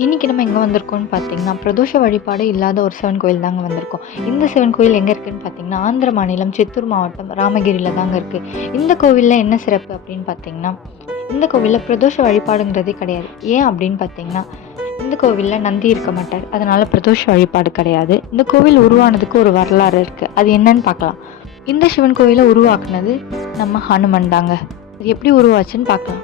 இன்றைக்கி நம்ம எங்கே வந்திருக்கோம்னு பார்த்தீங்கன்னா பிரதோஷ வழிபாடு இல்லாத ஒரு சிவன் கோயில் தாங்க வந்திருக்கோம். இந்த சிவன் கோயில் எங்கே இருக்குதுன்னு பார்த்தீங்கன்னா ஆந்திர மாநிலம் சித்தூர் மாவட்டம் ராமகிரியில் தாங்க இருக்குது இந்த கோவிலில் என்ன சிறப்பு அப்படின்னு பார்த்தீங்கன்னா இந்த கோவிலில் பிரதோஷ வழிபாடுங்கிறதே கிடையாது. ஏன் அப்படின்னு பார்த்தீங்கன்னா இந்த கோவிலில் நந்தி இருக்க மாட்டார். அதனால் பிரதோஷ வழிபாடு கிடையாது. இந்த கோவில் உருவானதுக்கு ஒரு வரலாறு இருக்குது அது என்னன்னு பார்க்கலாம் இந்த சிவன் கோவிலை உருவாக்குனது நம்ம ஹனுமன் தாங்க. அது எப்படி உருவாச்சுன்னு பார்க்கலாம்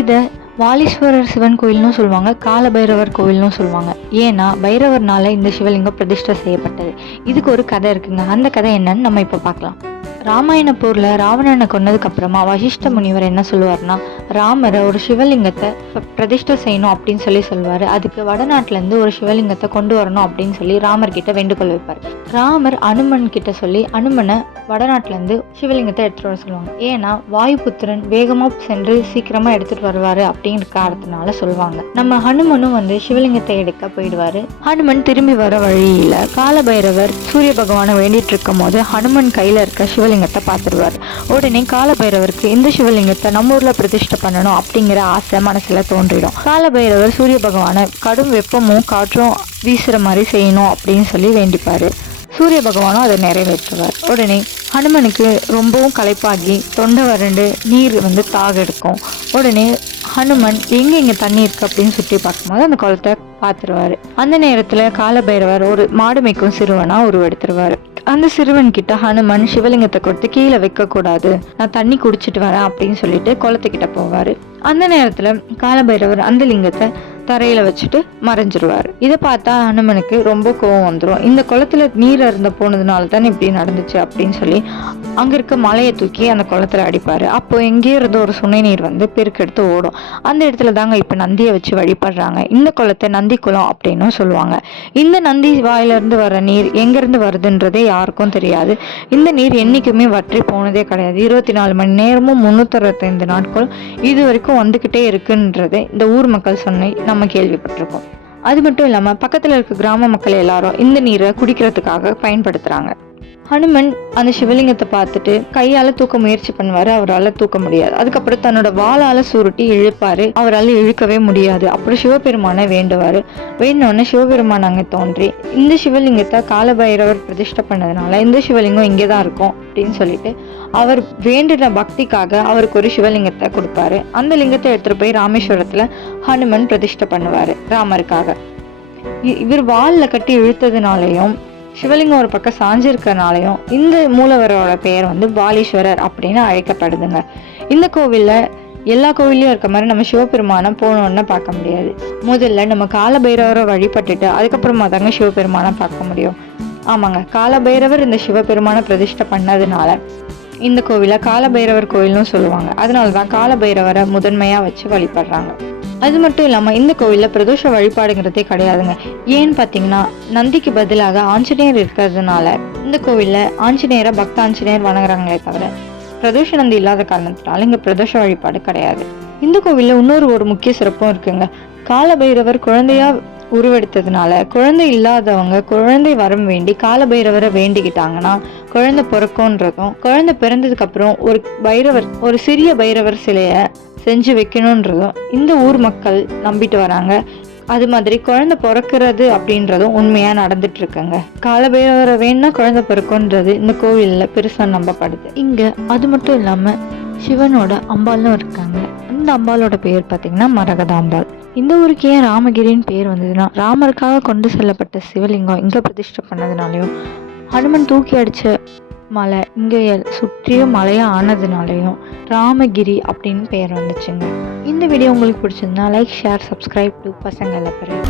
இதை வாலீஸ்வரர் சிவன் கோயில்னு சொல்லுவாங்க கால பைரவர் கோவில்னு சொல்லுவாங்க. ஏன்னா பைரவர்னால இந்த சிவலிங்கம் பிரதிஷ்டை செய்யப்பட்டது. இதுக்கு ஒரு கதை இருக்குங்க. அந்த கதை என்னன்னு நம்ம இப்போ பார்க்கலாம். ராமாயண போரில் ராவணனை கொன்னதுக்கு அப்புறமா வசிஷ்ட முனிவர் என்ன சொல்லுவார்னா ராமரை ஒரு சிவலிங்கத்தை பிரதிஷ்டை செய்யணும் அப்படின்னு சொல்லி சொல்லுவார் அதுக்கு வடநாட்டிலேருந்து ஒரு சிவலிங்கத்தை கொண்டு வரணும் அப்படின்னு சொல்லி ராமர்கிட்ட வேண்டுகோள் வைப்பார். ராமர் அனுமன் கிட்ட சொல்லி அனுமனை வடநாட்டிலேருந்து சிவலிங்கத்தை எடுத்துகிட்டு வர சொல்லுவாங்க. ஏன்னா வாயுபுத்திரன் வேகமாக சென்று சீக்கிரமாக எடுத்துகிட்டு வருவார் அப்படிங்கிற காரணத்தினால சொல்லுவாங்க நம்ம ஹனுமனும் வந்து சிவலிங்கத்தை எடுக்க போயிடுவார். ஹனுமன் திரும்பி வர வழியில் காலபைரவர் சூரிய பகவானை வேண்டிட்டு இருக்கும் போது ஹனுமன் கையில் இருக்க சிவலிங்கத்தை பார்த்துருவார். உடனே காலபைரவருக்கு இந்த சிவலிங்கத்தை நம்ம ஊரில் பிரதிஷ்டை பண்ணணும்? அப்படிங்கிற ஆசை மனசில் தோன்றிடும். காலபைரவர் சூரிய பகவானை கடும் வெப்பமும் காற்றும் வீசுகிற மாதிரி செய்யணும் அப்படின்னு சொல்லி வேண்டிப்பார். சூரிய பகவானும் அதை நிறைவேற்றுவார். உடனே ஹனுமனுக்கு ரொம்பவும் களைப்பாகி தொண்டை வறண்டு நீர் வந்து தாக எடுக்கும் உடனே ஹனுமன் எங்கே இங்கே தண்ணி இருக்கு? அப்படின்னு சுற்றி பார்க்கும்போது அந்த குளத்தை பார்த்துருவாரு. அந்த நேரத்தில் காலபைரவர் ஒரு மாடு மேய்க்கும் சிறுவனாக உருவெடுத்துருவாரு. அந்த சிறுவன் கிட்ட ஹனுமன் சிவலிங்கத்தை கொடுத்து கீழே வைக்கக்கூடாது. நான் தண்ணி குடிச்சிட்டு வரேன் அப்படின்னு சொல்லிட்டு குளத்துக்கிட்ட போவார். அந்த நேரத்தில் காலபைரவர் அந்த லிங்கத்தை தரையில வச்சுட்டு மறைஞ்சிருவார். இதை பார்த்தா ஹனுமனுக்கு ரொம்ப கோவம் வந்துடும் இந்த குளத்துல நீர் அருந்த போனதுனால தானே இப்படி நடந்துச்சு அப்படின்னு சொல்லி அங்க இருக்க மலையை தூக்கி அந்த குளத்துல அடிப்பாரு. அப்போ எங்கேயோ இருந்த ஒரு சுனை நீர் வந்து பெருக்கெடுத்து ஓடும். அந்த இடத்துல தாங்க இப்ப நந்தியை வச்சு வழிபடுறாங்க. இந்த குளத்தை நந்தி குளம் அப்படின்னும் சொல்லுவாங்க. இந்த நந்தி வாயிலிருந்து வர நீர் எங்கேருந்து வருதுன்றதே யாருக்கும் தெரியாது. இந்த நீர் என்னைக்குமே வற்றி போனதே கிடையாது. இருபத்தி நாலு மணி நேரமும் முந்நூற்றறுபத்தைந்து நாட்கள் இது வரைக்கும் வந்துக்கிட்டே இருக்குன்றதே இந்த ஊர் மக்கள் சொன்ன நம்ம கேள்விப்பட்டிருக்கோம். அது மட்டும் இல்லாமல் பக்கத்தில் இருக்க கிராம மக்கள் எல்லாரும் இந்த நீரை குடிக்கிறதுக்காக பயன்படுத்துகிறாங்க ஹனுமன் அந்த சிவலிங்கத்தை பார்த்துட்டு கையால் தூக்க முயற்சி பண்ணுவாரு. அவரால் தூக்க முடியாது. அதுக்கப்புறம் தன்னோட வாளால் சுருட்டி இழுப்பாரு. அவரால் இழுக்கவே முடியாது. அப்புறம் சிவபெருமானை வேண்டுவார். வேணும்னு சிவபெருமான் அங்கே தோன்றி இந்த சிவலிங்கத்தை காலபைரவர் பிரதிஷ்டை பண்ணதுனால இந்த சிவலிங்கம் இங்கே தான் இருக்கும் அப்படின்னு சொல்லிட்டு அவர் வேண்டுன பக்திக்காக அவருக்கு ஒரு சிவலிங்கத்தை கொடுப்பாரு. அந்த லிங்கத்தை எடுத்துட்டு போய் ராமேஸ்வரத்துல ஹனுமன் பிரதிஷ்டை பண்ணுவாரு ராமருக்காக. இ- இவர் வால்ல கட்டி இழுத்ததுனாலையும் சிவலிங்கம் ஒரு பக்கம் சாஞ்சிருக்கனாலையும் இந்த மூலவரோட பெயர் வந்து பாலீஸ்வரர் அப்படின்னு அழைக்கப்படுதுங்க. இந்த கோவிலில் எல்லா கோவில்லையும் இருக்க மாதிரி நம்ம சிவபெருமானை போனோன்னு பார்க்க முடியாது. முதல்ல நம்ம காலபைரவரை வழிபட்டுட்டு அதுக்கப்புறமா தாங்க சிவபெருமானை பார்க்க முடியும். ஆமாங்க காலபைரவர் இந்த சிவபெருமானை பிரதிஷ்டை பண்ணதுனால இந்த கோவிலை காலபைரவர் கோயில்னு சொல்லுவாங்க. அதனால தான் காலபைரவரை முதன்மையாக வச்சு வழிபடுறாங்க. அது மட்டும் இல்லாமல் இந்த கோவிலில் பிரதோஷ வழிபாடுங்கிறதே கிடையாதுங்க. ஏன்னு பார்த்தீங்கன்னா நந்திக்கு பதிலாக ஆஞ்சநேயர் இருக்கிறதுனால இந்த கோவிலில் ஆஞ்சநேயரை பக்த ஆஞ்சநேயர் வணங்குறாங்களே தவிர பிரதோஷ நந்தி இல்லாத காரணத்தினால இங்கே பிரதோஷ வழிபாடு கிடையாது. இந்த கோவிலில் இன்னொரு ஒரு முக்கிய சிறப்பும் இருக்குங்க. காலபைரவர் குழந்தையா உருவெடுத்ததுனால குழந்தை இல்லாதவங்க குழந்தை வரம் வேண்டி காலபைரவரை வேண்டிக்கிட்டாங்கன்னா குழந்தை பிறக்கும்ன்றதும் குழந்தை பிறந்ததுக்கு அப்புறம் ஒரு பைரவர் ஒரு சிறிய பைரவர் சிலையை செஞ்சு வைக்கணுன்றதும் இந்த ஊர் மக்கள் நம்பிட்டு வராங்க. அது மாதிரி குழந்தை பிறக்கிறது அப்படின்றதும் உண்மையாக நடந்துட்டு இருக்குங்க காலபைரவரை வேணா குழந்தை பிறக்கும்ன்றது இந்த கோவிலில் பெருசாக நம்பப்படுது. இங்கே அது மட்டும் இல்லாமல் சிவனோட அம்பாலும் இருக்காங்க. இந்த அம்பாலோட பேர் பார்த்தீங்கன்னா மரகதாம்பாள் இந்த ஊருக்கு ஏன் ராமகிரின்னு பேர் வந்ததுன்னா ராமருக்காக கொண்டு செல்லப்பட்ட சிவலிங்கம் இங்கே பிரதிஷ்டை பண்ணதுனாலையும் ஹனுமன் தூக்கி அடித்த மலை. இங்கே சுற்றியும் மலையாக ஆனதுனாலையும் ராமகிரி அப்படின்னு பேர் வந்துச்சுங்க. இந்த வீடியோ உங்களுக்கு பிடிச்சிருந்தா லைக் ஷேர் சப்ஸ்கிரைப் டூ பசங்களை பிறகு.